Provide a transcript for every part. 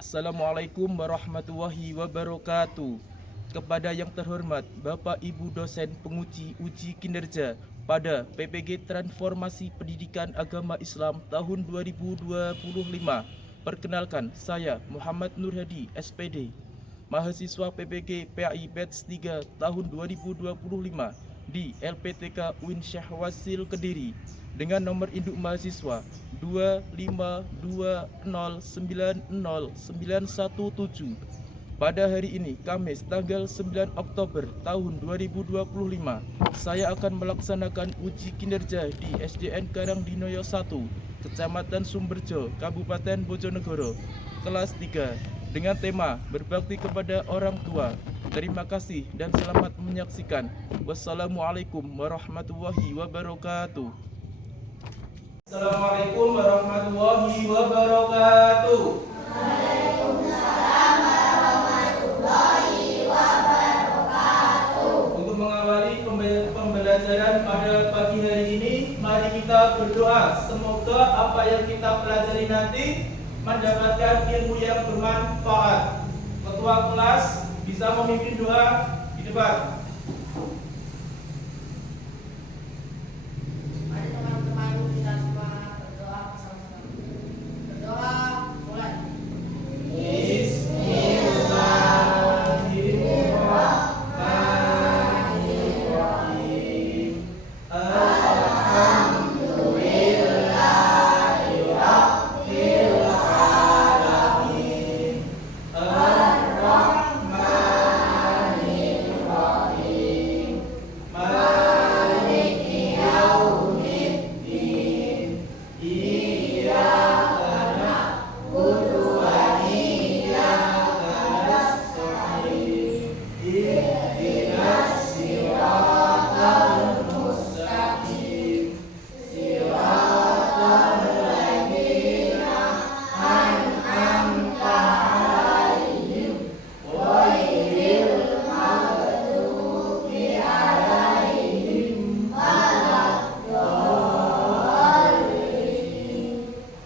Assalamualaikum warahmatullahi wabarakatuh. Kepada yang terhormat Bapak Ibu dosen penguji uji kinerja pada PPG Transformasi Pendidikan Agama Islam tahun 2025. Perkenalkan, saya Muhammad Nur Hadi, SPD, mahasiswa PPG PAI Batch 3 tahun 2025 di LPTK UIN Syekh Wasil Kediri dengan nomor induk mahasiswa 252090917. Pada hari ini, Kamis tanggal 9 Oktober tahun 2025, saya akan melaksanakan uji kinerja di SDN Karangdinoyo 1, Kecamatan Sumberjo, Kabupaten Bojonegoro, kelas 3, dengan tema berbakti kepada orang tua. Terima kasih dan selamat menyaksikan. Wassalamualaikum warahmatullahi wabarakatuh. Assalamualaikum warahmatullahi wabarakatuh. Waalaikumsalam warahmatullahi wabarakatuh. Untuk mengawali pembelajaran pada pagi hari ini, mari kita berdoa. Semoga apa yang kita pelajari nanti mendapatkan ilmu yang bermanfaat. Ketua kelas bisa memimpin doa di depan. Mari teman-teman kita semua berdoa bersama-sama. Berdoa mulai. Bismillahirrahmanirrahim. Alhamdulillahirabbil alamin. Ar-Rahmanirrahim. Maliki yaumiddin. Iyyaka na'budu wa iyyaka nasta'in. Ihdinas siratal mustaqim. Siratal ladzina an'amta 'alaihim ghairil maghdubi 'alaihim waladdallin.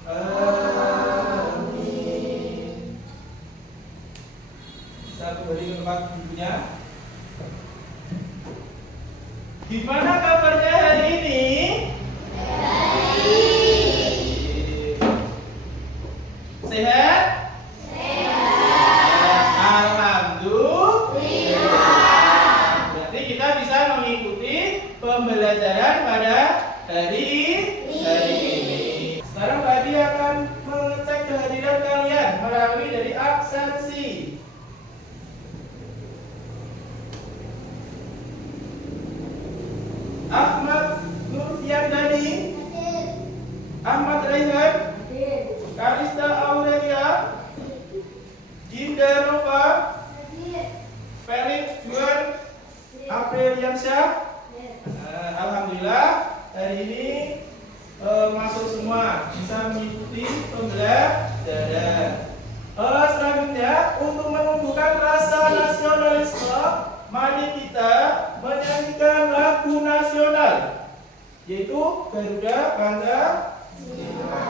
Amin. Bisa kembali ke tempat duduknya. Gimana kabarnya hari ini? Sehat? Alhamdulillah. Berarti kita bisa mengikuti pembelajaran pada hari ini. Sekarang Pak Adi akan mengecek kehadiran kalian melalui dari absensi. Ahmad Nurfiandani, Ahmad Raihan, Kalista Aurelia, Jinda Nova, Felix Juan, Apriliansyah. Alhamdulillah hari ini masuk semua, bisa mengikuti pembelajaran. Selanjutnya untuk menumbuhkan rasa nasionalisme, mari kita menyanyikan lagu nasional, yaitu Garuda Pancasila.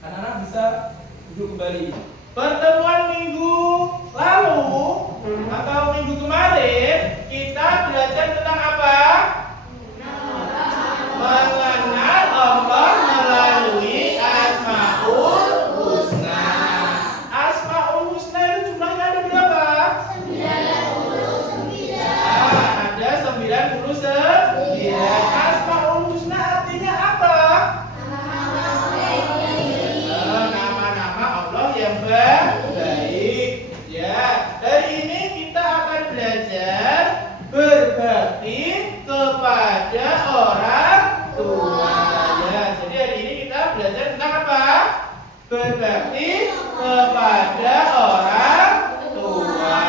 Anak-anak bisa duduk kembali. Pertemuan minggu berbakti kepada orang tua.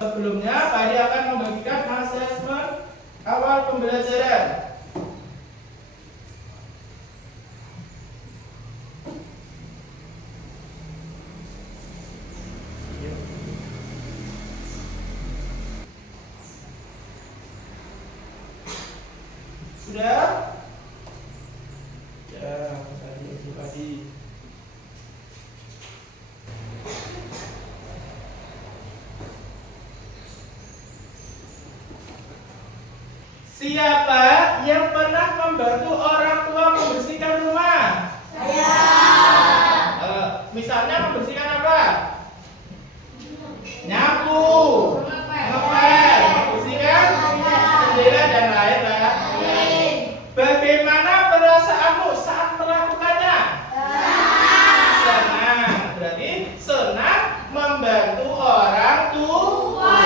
Sebelumnya, Pak Adi akan membagikan asesmen awal pembelajaran. Sudah? Ya, tadi. Siapa yang pernah membantu orang tua membersihkan rumah? Saya. Misalnya membersihkan apa? Nyapu, ngepel, membersihkan jendela dan lain-lain. Bagaimana perasaanmu saat melakukannya? Senang. Berarti senang membantu orang tua.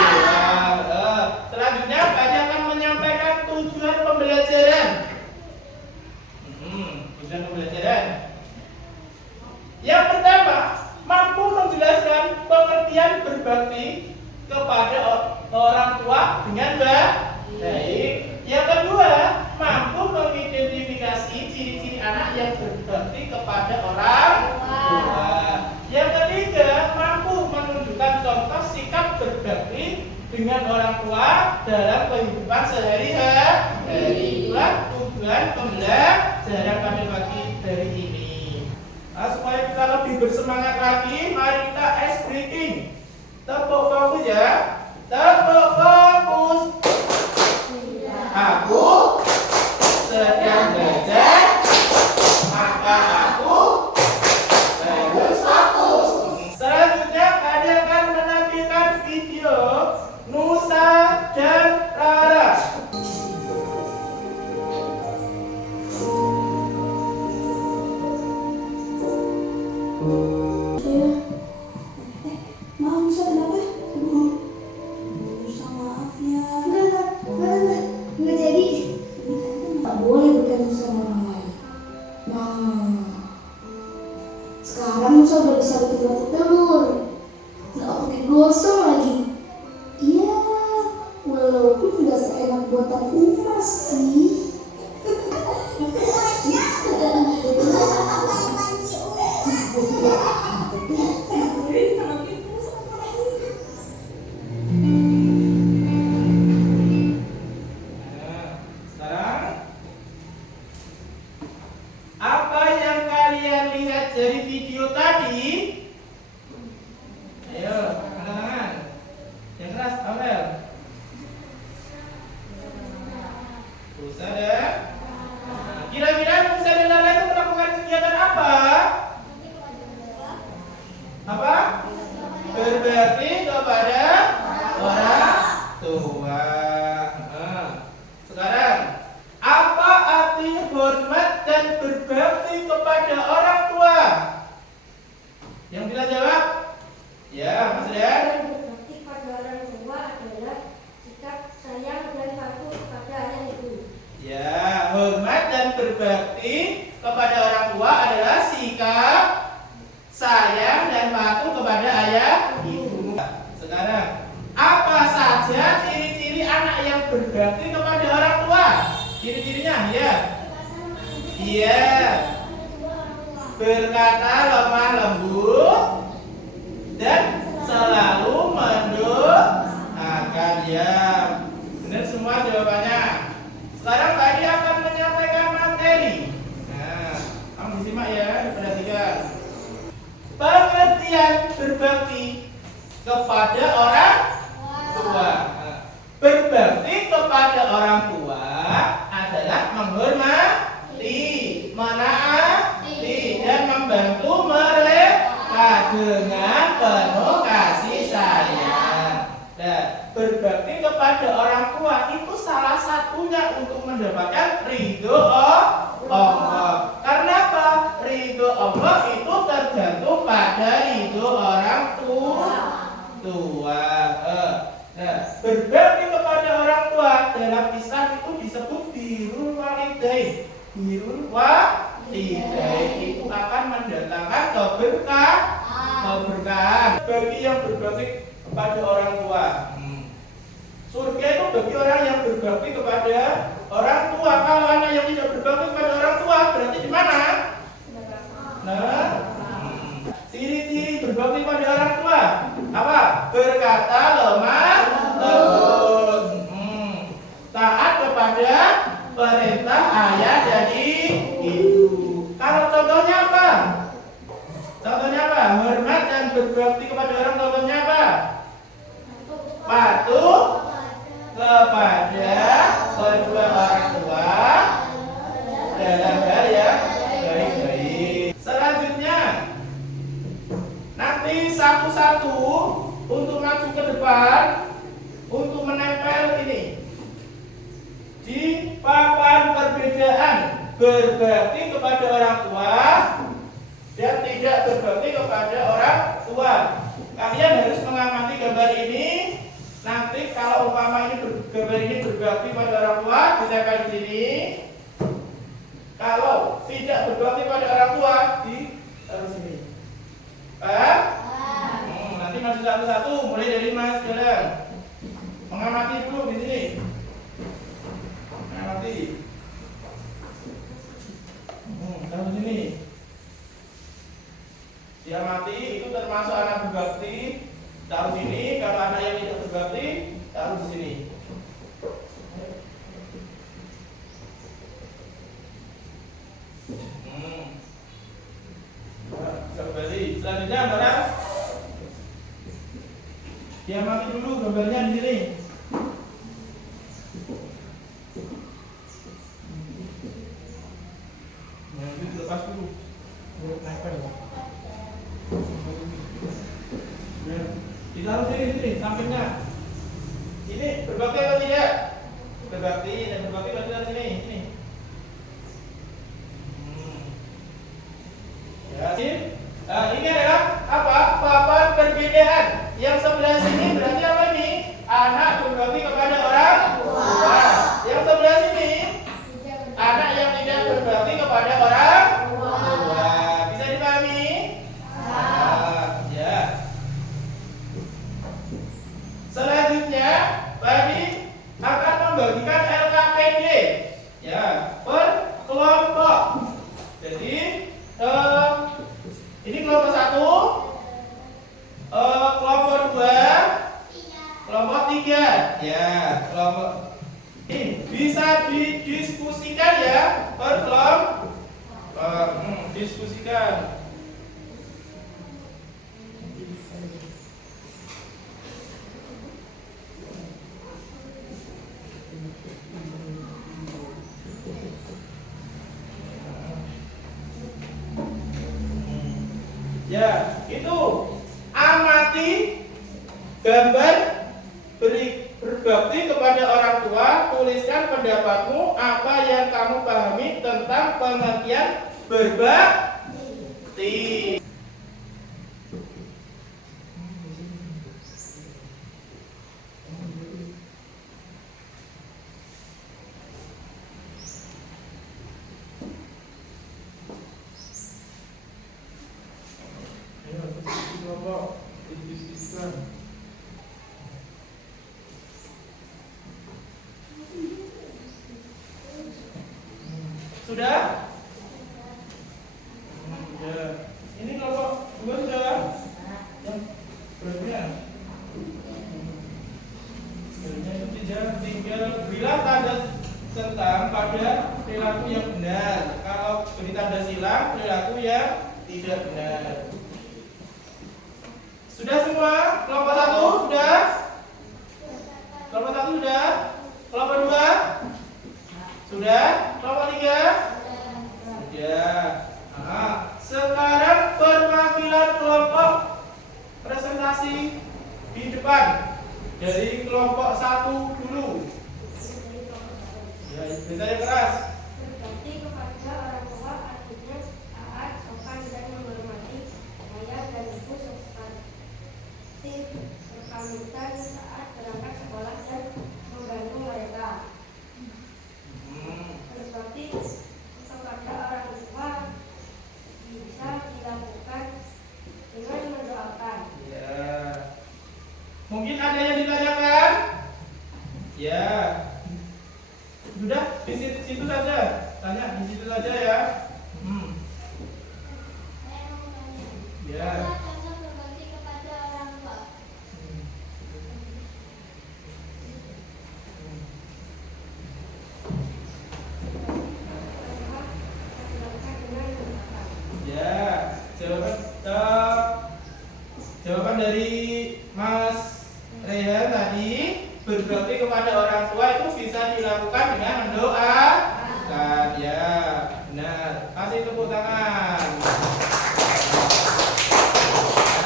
Selanjutnya Pak Adi akan menyampaikan tujuan pembelajaran. Tujuan pembelajaran. Yang pertama, mampu menjelaskan pengertian berbakti kepada orang tua dengan baik. Yang kedua, mampu mengidentifikasi ciri-ciri anak yang berbakti kepada orang tua. Yang ketiga, mampu menunjukkan contoh sikap berbakti dengan orang tua dalam kehidupan sehari-hari. Itulah tujuan pembelajaran pada pagi hari ini. Nah, supaya kita lebih bersemangat lagi, mari kita ice breaking. Tepuk fokus ya. Tepuk fokus. Aku sedang belajar, maka aku harus fokus. Selanjutnya kalian akan menampilkan video Nusa dan Rara. Maaf Nusa, kenapa? Nusa maaf ya. Enggak jadi. Nggak boleh bergantung sama orang lain. Nah, sekarang Nusa udah bisa bikin batik telur. Nggak pakai gosong lagi. Iya, walaupun nggak seenak buatan Umas sih. Sekarang, apa yang kalian lihat dari video tadi? Ayo, angkat tangan. Yang keras, Aurel. Nusa dan kira-kira Nusa dan Rara itu melakukan kegiatan apa? Apa? Berbakti kepada orang tua. Sekarang, apa arti hormat dan berbakti kepada orang tua? Yang bisa jawab? Ya, Mas Rian. Berbakti pada orang tua adalah sikap sayang dan patuh kepada ayah ibu. Ya, hormat dan berbakti kepada orang tua adalah sikap sayang dan patuh kepada ayah ibu. Sekarang, apa saja ciri-ciri anak yang berbakti kepada orang tua? Ciri-cirinya, ya. Iya. Berkata lemah lembut dan selalu mendoakan, ya. Benar semua jawabannya. Sekarang Pak Adi akan menyampaikan materi. Nah, kamu disimak ya, diperhatikan. Pengertian berbakti kepada orang tua. Berbakti kepada orang tua adalah menghormati, menaati, dan membantu mereka dengan penuh kasih sayang. Dan berbakti kepada orang tua itu salah satunya untuk mendapatkan ridho Allah. Karena apa? Ridho Allah itu tergantung pada ridho orang tua. Nah, berbakti kepada orang tua dalam Islam itu disebut birrul walidain. Birrul walidain itu akan mendatangkan keberkahan. Bagi yang berbakti kepada orang tua. Surga itu bagi orang yang berbakti kepada orang tua. Kalau anak yang tidak berbakti kepada orang tua, berarti di mana? Nah, ciri-ciri berbakti pada orang tua apa? Berkata lemah lembut, taat kepada perintah ayah dan ibu. Kalau contohnya apa? Contohnya apa? Hormat dan berbakti kepada orang, contohnya apa? Patuh kepada kedua orang tua dalam hal yang baik-baik. Selanjutnya, nanti satu-satu untuk maju ke depan untuk menempel ini di papan perbedaan berbakti kepada orang tua dan tidak berbakti kepada orang tua. Kalian harus mengamati gambar ini. Nanti kalau umpama ini gambar ini berbakti pada orang tua, ditempel di sini. Kalau tidak berbakti pada orang tua, ditaruh sini. Paham? Nanti maju satu-satu, mulai dari Mas Dalam. Mengamati dulu di sini. Mengamati. Taruh sini. Diamati itu termasuk anak berbakti. Taruh sini. Kalau anak yang tidak berbakti, taruh di sini. Kembali. Selanjutnya barang. Diamati dulu gambarnya di sini. Nah, itu lepas dulu. Nempel ya. Ditaruh sini, sampingnya. Ini berbakti atau tidak? Berbakti, dan berbakti berarti dari sini, sini. Ya, ini adalah apa? Papan perbedaan. Yang sebelah sini berarti apa ini? Anak berbakti kepada orang tua. Yang sebelah sini anak yang tidak berbakti kepada orang tua. Bisa dipahami? Ya. Selanjutnya, tadi akan membagikan LKPD, ya, per kelompok. Jadi, ini kelompok 1, kelompok 2, kelompok 3, ya, kelompok ini bisa didiskusikan ya per kelompok, diskusikan. Ya, itu amati gambar berbakti kepada orang tua, tuliskan pendapatmu apa yang kamu pahami tentang pengertian berbakti. Sudah? Ya. Ini kelompok 2 sudah? Yang berikutnya. Berikutnya itu tinggal bila tanda tentang pada perilaku yang benar. Kalau beri tanda silang, perilaku yang tidak benar. Sudah semua? Kelompok 1 sudah? Kelompok 1 sudah? Kelompok 2? Sudah? Kelompok 3? Sudah. Sekarang perwakilan kelompok presentasi di depan. Dari kelompok 1 dulu. Ya, biasanya keras. Berbakti kepada orang tua artinya taat, sopan dan menghormati ayah dan ibu seperti berpamitan saat berangkat sekolah dan membantu mereka. Berbakti kepada orang tua bisa dilakukan dengan mendoakan Ya. Sudah di situ saja. Tanya di situ saja ya. Ya. Contoh berbakti kepada orang tua. Ya, jawaban dari Mas Rehan tadi, berbakti kepada orang tua itu bisa dilakukan dengan mendoakan. Ya, benar. Kasih tepuk tangan.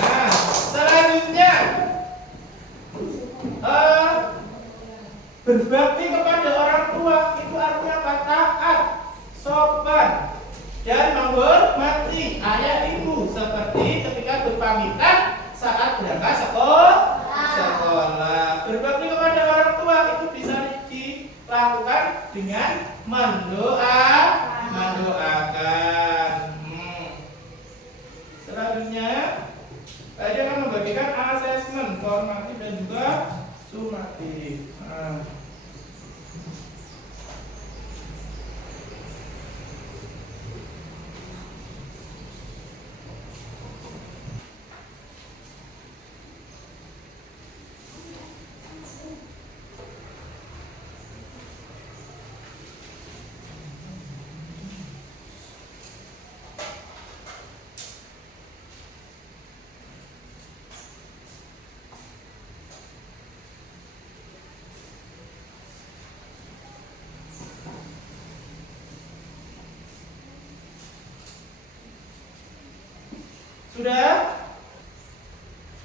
Nah, selanjutnya berbakti kepada orang tua itu artinya apa? Taat, sopan, dan menghormati ayah ibu seperti ketika berpamitan saat berangkat sekolah. Berbakti kepada orang tua itu bisa dilakukan dengan mendoakan. Selanjutnya tadi akan membagikan asesmen formatif dan juga sumatif. Sudah?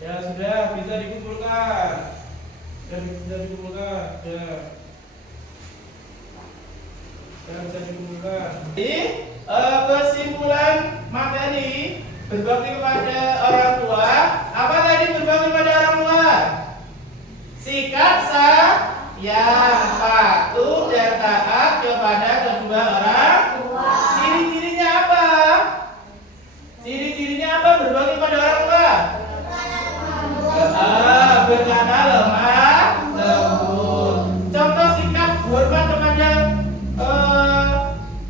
Ya sudah, bisa dikumpulkan. Bisa dikumpulkan. Ya. Bisa dikumpulkan. Jadi kesimpulan materi berbakti kepada orang tua. Apa tadi berbakti kepada orang tua? Sikap yang patuh dan taat kepada kedua orang tua. Ciri-cirinya apa? Ciri-cirinya apa berbakti kepada orang tua? Berkata lemah lembut. Contoh sikap hormat kepada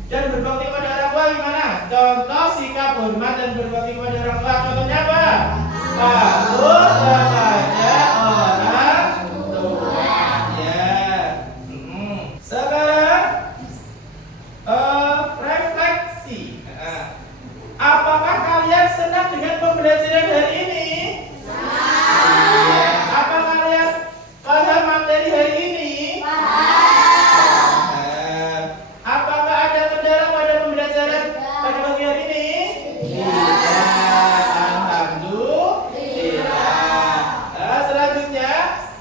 dan berbakti kepada orang tua gimana? Contoh sikap hormat dan berbakti kepada orang tua. Contohnya apa? Patuh kepada orang tua. Ya. Sekarang refleksi. Apakah kalian senang dengan pembelajaran hari ini? Apa kalian paham materi hari ini? Apakah ada kendala pada pembelajaran pada pagi hari ini? Alhamdulillah. Selanjutnya,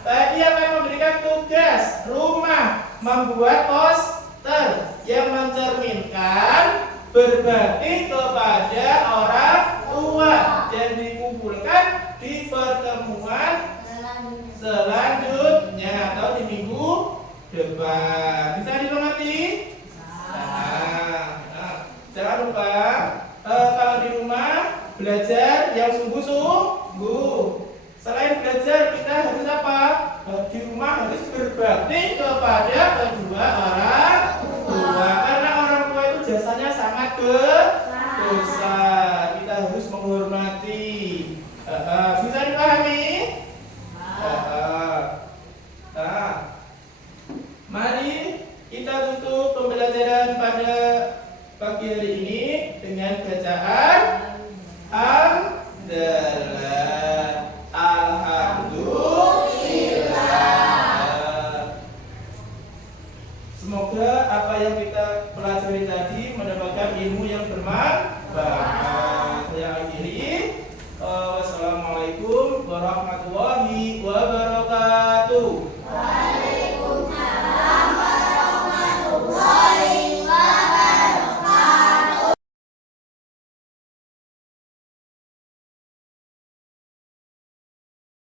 tadi akan memberikan tugas rumah membuat poster yang mencerminkan berbakti kepada orang tua dan dikumpulkan di pertemuan selanjutnya atau di minggu depan. Bisa dimengerti? Jangan lupa kalau di rumah belajar yang sungguh-sungguh. Selain belajar, kita harus apa? Di rumah harus berbakti kepada kedua orang tua, karena orang tua itu jasanya sangat besar. Kita harus menghormati. Bisa dipahami? Mari kita tutup pembelajaran pada pagi hari ini dengan bacaan